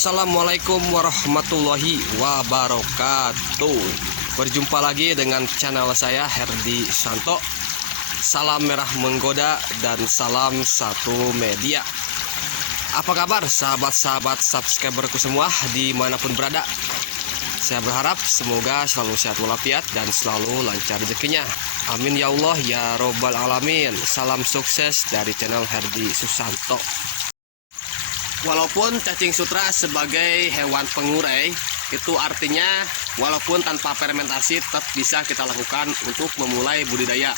Assalamualaikum warahmatullahi wabarakatuh. Berjumpa lagi dengan channel saya Herdi Santo. Salam merah menggoda dan salam satu media. Apa kabar sahabat-sahabat subscriberku semua dimanapun berada? Saya berharap semoga selalu sehat walafiat dan selalu lancar rezekinya. Amin ya Allah ya robbal alamin. Salam sukses dari channel Herdi Susanto. Walaupun cacing sutra sebagai hewan pengurai, itu artinya walaupun tanpa fermentasi tetap bisa kita lakukan untuk memulai budidaya.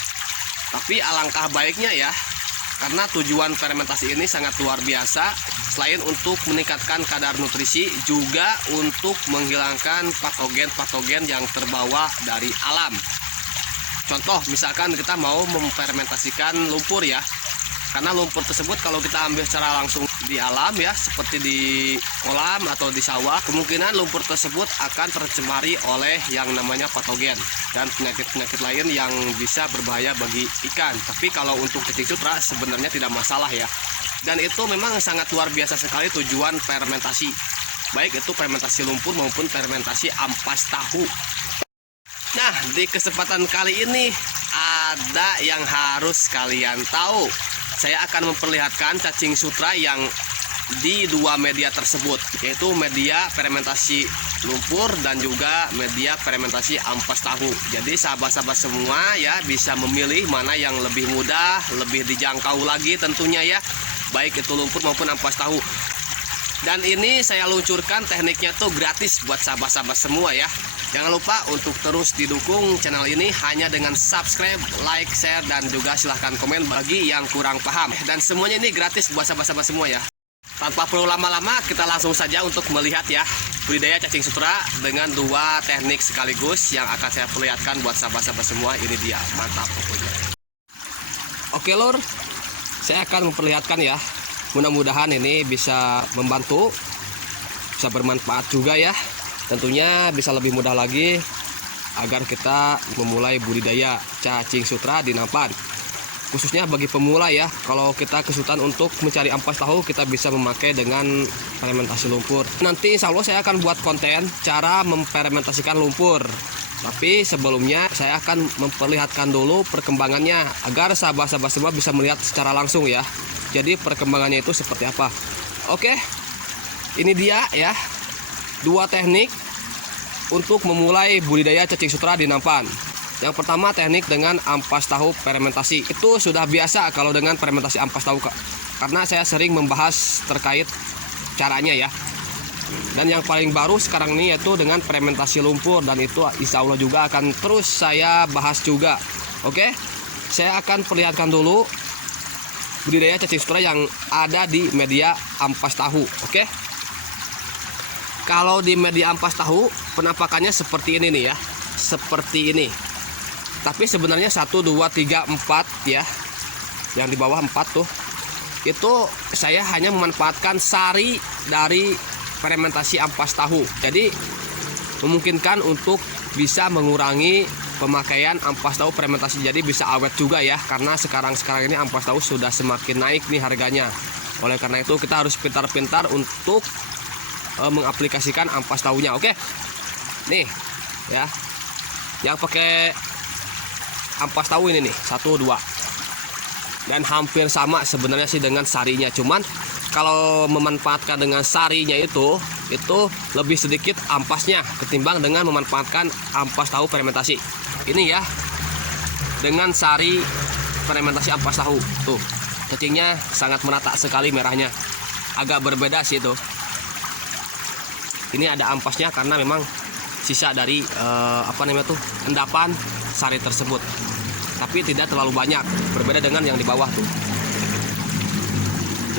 Tapi alangkah baiknya ya, karena tujuan fermentasi ini sangat luar biasa. Selain untuk meningkatkan kadar nutrisi, juga untuk menghilangkan patogen-patogen yang terbawa dari alam. Contoh, misalkan kita mau memfermentasikan lumpur ya. Karena lumpur tersebut kalau kita ambil secara langsung di alam ya, seperti di kolam atau di sawah, kemungkinan lumpur tersebut akan tercemari oleh yang namanya patogen dan penyakit-penyakit lain yang bisa berbahaya bagi ikan. Tapi kalau untuk cacing sutra sebenarnya tidak masalah ya. Dan itu memang sangat luar biasa sekali tujuan fermentasi. Baik itu fermentasi lumpur maupun fermentasi ampas tahu. Nah, di kesempatan kali ini ada yang harus kalian tahu. Saya akan memperlihatkan cacing sutra yang di dua media tersebut, yaitu media fermentasi lumpur dan juga media fermentasi ampas tahu. Jadi sahabat-sahabat semua ya bisa memilih mana yang lebih mudah, lebih dijangkau lagi tentunya ya, baik itu lumpur maupun ampas tahu. Dan ini saya luncurkan tekniknya tuh gratis buat sahabat-sahabat semua ya. Jangan lupa untuk terus didukung channel ini hanya dengan subscribe, like, share, dan juga silahkan komen bagi yang kurang paham. Dan semuanya ini gratis buat sahabat-sahabat semua ya. Tanpa perlu lama-lama, kita langsung saja untuk melihat ya budidaya cacing sutra dengan dua teknik sekaligus yang akan saya perlihatkan buat sahabat-sahabat semua. Ini dia, mantap pokoknya. Oke lor, saya akan memperlihatkan ya. Mudah-mudahan ini bisa membantu, bisa bermanfaat juga ya. Tentunya bisa lebih mudah lagi agar kita memulai budidaya cacing sutra di nampan. Khususnya bagi pemula ya, kalau kita kesulitan untuk mencari ampas tahu, kita bisa memakai dengan fermentasi lumpur. Nanti insya Allah saya akan buat konten cara memfermentasikan lumpur. Tapi sebelumnya saya akan memperlihatkan dulu perkembangannya agar sahabat-sahabat semua bisa melihat secara langsung ya. Jadi perkembangannya itu seperti apa. Oke, ini dia ya, dua teknik untuk memulai budidaya cacing sutra di nampan. Yang pertama teknik dengan ampas tahu fermentasi. Itu sudah biasa kalau dengan fermentasi ampas tahu, karena saya sering membahas terkait caranya ya. Dan yang paling baru sekarang ini yaitu dengan fermentasi lumpur, dan itu insya Allah juga akan terus saya bahas juga. Oke, saya akan perlihatkan dulu budidaya cacing sutra yang ada di media ampas tahu. Oke, kalau di media ampas tahu penampakannya seperti ini nih ya, seperti ini. Tapi sebenarnya 1, 2, 3, 4 ya, yang di bawah 4 tuh, itu saya hanya memanfaatkan sari dari fermentasi ampas tahu. Jadi memungkinkan untuk bisa mengurangi pemakaian ampas tahu fermentasi, jadi bisa awet juga ya, karena sekarang ini ampas tahu sudah semakin naik nih harganya. Oleh karena itu kita harus pintar-pintar untuk mengaplikasikan ampas tahunya. Oke, nih ya, yang pakai ampas tahu ini nih 1, 2, dan hampir sama sebenarnya sih dengan sarinya, cuman kalau memanfaatkan dengan sarinya itu lebih sedikit ampasnya ketimbang dengan memanfaatkan ampas tahu fermentasi. Ini ya, dengan sari fermentasi ampas tahu tuh cacingnya sangat merata sekali merahnya, agak berbeda sih itu. Ini ada ampasnya karena memang sisa dari endapan sari tersebut, tapi tidak terlalu banyak, berbeda dengan yang di bawah tuh.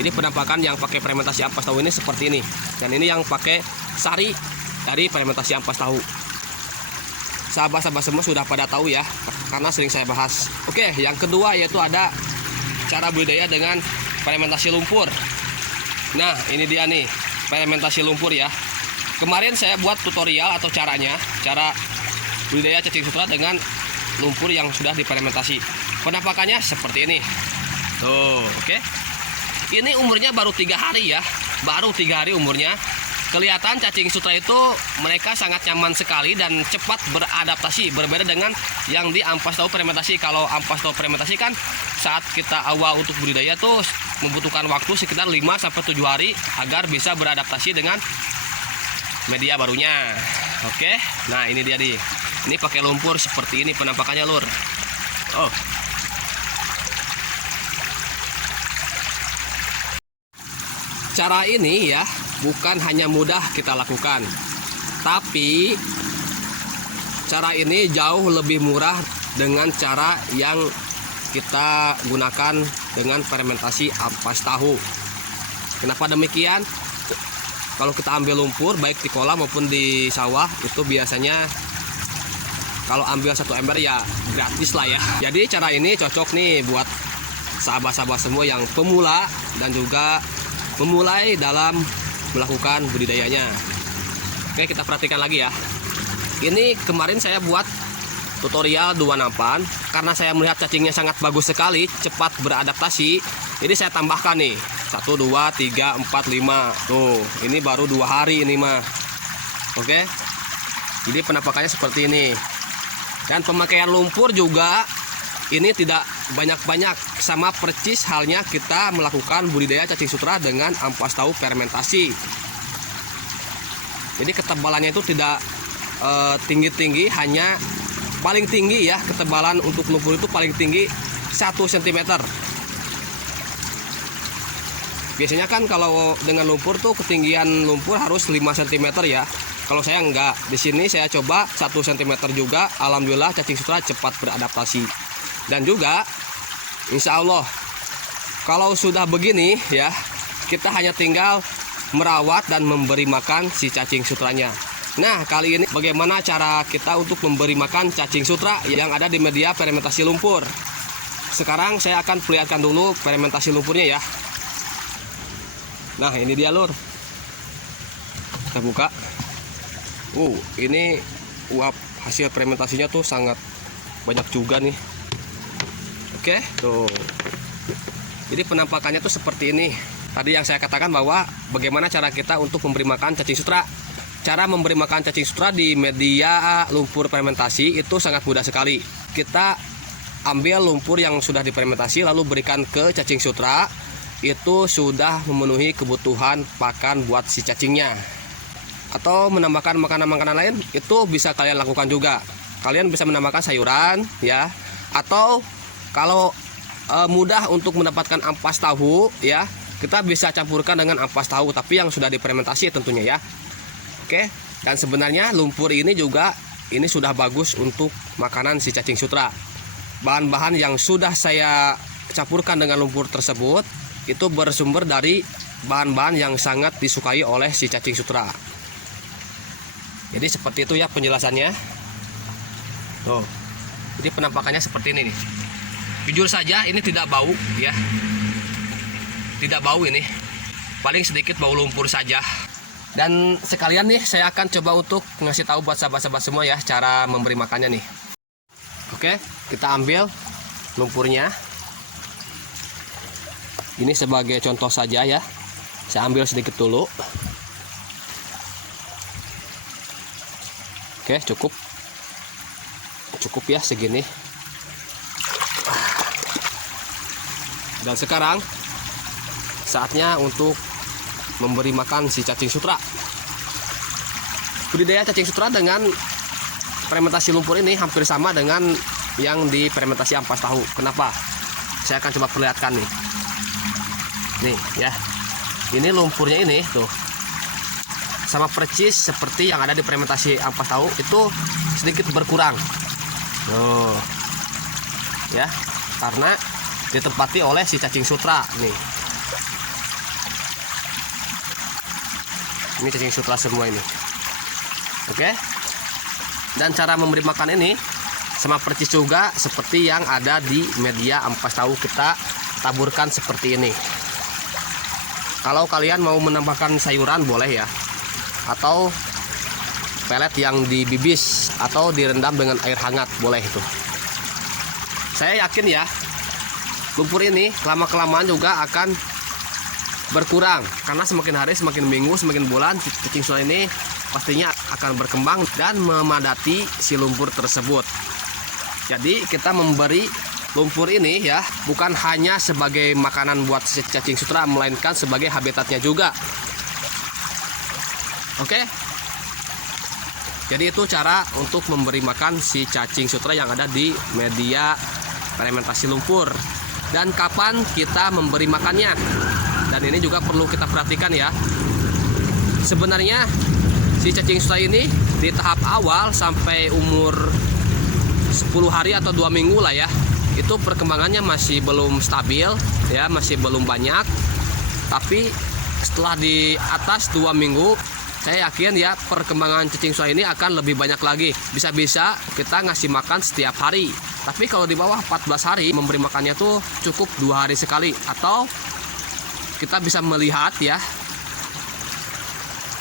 Jadi penampakan yang pakai fermentasi ampas tahu ini seperti ini, dan ini yang pakai sari dari fermentasi ampas tahu. Sahabat-sahabat semua sudah pada tahu ya, karena sering saya bahas. Oke, yang kedua yaitu ada cara budidaya dengan fermentasi lumpur. Nah, ini dia nih fermentasi lumpur ya. Kemarin saya buat tutorial atau cara budidaya cacing sutra dengan lumpur yang sudah difermentasi. Penampakannya seperti ini. Tuh, oke. Ini umurnya baru 3 hari ya. Baru 3 hari umurnya. kelihatan cacing sutra itu mereka sangat nyaman sekali dan cepat beradaptasi, berbeda dengan yang di ampas tahu fermentasi. Kalau ampas tahu fermentasi kan saat kita awal untuk budidaya tuh membutuhkan waktu sekitar 5-7 hari agar bisa beradaptasi dengan media barunya. Oke, nah ini dia nih. Ini pakai lumpur seperti ini penampakannya, Lur. Oh. Cara ini ya bukan hanya mudah kita lakukan, tapi cara ini jauh lebih murah dengan cara yang kita gunakan dengan fermentasi ampas tahu. Kenapa demikian? Kalau kita ambil lumpur baik di kolam maupun di sawah itu biasanya kalau ambil 1 ember ya gratis lah ya. Jadi cara ini cocok nih buat sahabat-sahabat semua yang pemula dan juga memulai dalam melakukan budidayanya. Oke, kita perhatikan lagi ya. Ini kemarin saya buat tutorial 2 nampan. Karena saya melihat cacingnya sangat bagus sekali, cepat beradaptasi, jadi saya tambahkan nih 1, 2, 3, 4, 5. Tuh, ini baru 2 hari ini mah. Oke, jadi penampakannya seperti ini. Dan pemakaian lumpur juga ini tidak banyak-banyak, sama percis halnya kita melakukan budidaya cacing sutra dengan ampas tahu fermentasi. Jadi ketebalannya itu tidak tinggi-tinggi, hanya paling tinggi ya, ketebalan untuk lumpur itu paling tinggi 1 cm. Biasanya kan kalau dengan lumpur tuh ketinggian lumpur harus 5 cm ya. Kalau saya enggak, di sini saya coba 1 cm juga. Alhamdulillah cacing sutra cepat beradaptasi. Dan juga insya Allah kalau sudah begini ya, kita hanya tinggal merawat dan memberi makan si cacing sutranya. Nah, kali ini bagaimana cara kita untuk memberi makan cacing sutra yang ada di media fermentasi lumpur. Sekarang saya akan perlihatkan dulu fermentasi lumpurnya ya. Nah, ini dia, Lur. Kita buka. Ini uap hasil fermentasinya tuh sangat banyak juga nih. Oke, tuh. Jadi penampakannya tuh seperti ini. Tadi yang saya katakan bahwa bagaimana cara kita untuk memberi makan cacing sutra. Cara memberi makan cacing sutra di media lumpur fermentasi itu sangat mudah sekali. Kita ambil lumpur yang sudah difermentasi lalu berikan ke cacing sutra. Itu sudah memenuhi kebutuhan pakan buat si cacingnya. Atau menambahkan makanan-makanan lain, itu bisa kalian lakukan juga. Kalian bisa menambahkan sayuran ya, atau kalau mudah untuk mendapatkan ampas tahu ya, kita bisa campurkan dengan ampas tahu tapi yang sudah difermentasi tentunya ya. Oke, dan sebenarnya lumpur ini juga ini sudah bagus untuk makanan si cacing sutra. Bahan-bahan yang sudah saya campurkan dengan lumpur tersebut itu bersumber dari bahan-bahan yang sangat disukai oleh si cacing sutra. Jadi seperti itu ya penjelasannya. Tuh. Jadi penampakannya seperti ini nih. Jujur saja ini tidak bau ya. Tidak bau ini. Paling sedikit bau lumpur saja. Dan sekalian nih saya akan coba untuk ngasih tahu buat sahabat-sahabat semua ya cara memberi makannya nih. Oke, kita ambil lumpurnya. Ini sebagai contoh saja ya. Saya ambil sedikit dulu. Oke, cukup. Cukup ya segini. Dan sekarang saatnya untuk memberi makan si cacing sutra. Budidaya cacing sutra dengan fermentasi lumpur ini hampir sama dengan yang di fermentasi ampas tahu. Kenapa? Saya akan coba perlihatkan nih. Nih ya. Ini lumpurnya ini tuh. Sama percis seperti yang ada di fermentasi ampas tahu, itu sedikit berkurang. Ya, karena ditempati oleh si cacing sutra nih. Ini cacing sutra semua ini. Oke. Dan cara memberi makan ini sama percis juga seperti yang ada di media ampas tahu, kita taburkan seperti ini. Kalau kalian mau menambahkan sayuran boleh ya, atau pelet yang dibibis atau direndam dengan air hangat boleh itu. Saya yakin ya, lumpur ini lama-kelamaan juga akan berkurang, karena semakin hari, semakin minggu, semakin bulan cacing sutra ini pastinya akan berkembang dan memadati si lumpur tersebut. Jadi kita memberi lumpur ini ya bukan hanya sebagai makanan buat cacing sutra, melainkan sebagai habitatnya juga. Oke. Jadi itu cara untuk memberi makan si cacing sutra yang ada di media fermentasi lumpur. Dan kapan kita memberi makannya. Dan ini juga perlu kita perhatikan ya. Sebenarnya si cacing sutra ini di tahap awal sampai umur 10 hari atau 2 minggu lah ya, itu perkembangannya masih belum stabil ya, masih belum banyak. Tapi setelah di atas 2 minggu, saya yakin ya perkembangan cacing sutra ini akan lebih banyak lagi. Bisa-bisa kita ngasih makan setiap hari. Tapi kalau di bawah 14 hari memberi makannya tuh cukup 2 hari sekali. Atau kita bisa melihat ya,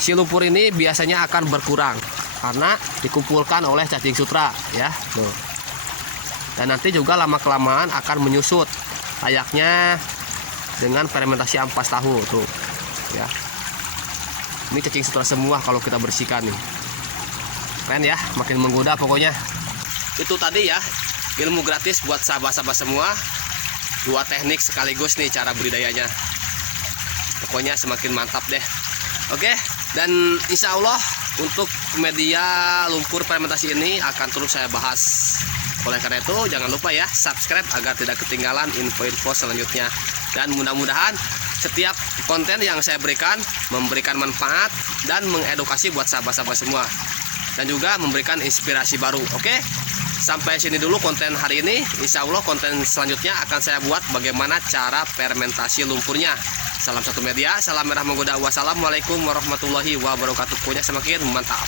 si lumpur ini biasanya akan berkurang karena dikumpulkan oleh cacing sutra ya. Tuh. Dan nanti juga lama-kelamaan akan menyusut, layaknya dengan fermentasi ampas tahu tuh ya. Ini cacing sutra semua kalau kita bersihkan nih. Keren ya, makin menggoda pokoknya. Itu tadi ya ilmu gratis buat sahabat-sahabat semua. 2 teknik sekaligus nih cara budidayanya. Pokoknya semakin mantap deh. Oke, dan insya Allah untuk media lumpur fermentasi ini akan terus saya bahas. Oleh karena itu jangan lupa ya subscribe agar tidak ketinggalan info-info selanjutnya. Dan mudah-mudahan setiap konten yang saya berikan memberikan manfaat dan mengedukasi buat sahabat-sahabat semua. Dan juga memberikan inspirasi baru. Oke, sampai sini dulu konten hari ini. Insya Allah konten selanjutnya akan saya buat bagaimana cara fermentasi lumpurnya. Salam satu media, salam merah menggoda. Wassalamualaikum warahmatullahi wabarakatuh. Pokoknya semakin mantap.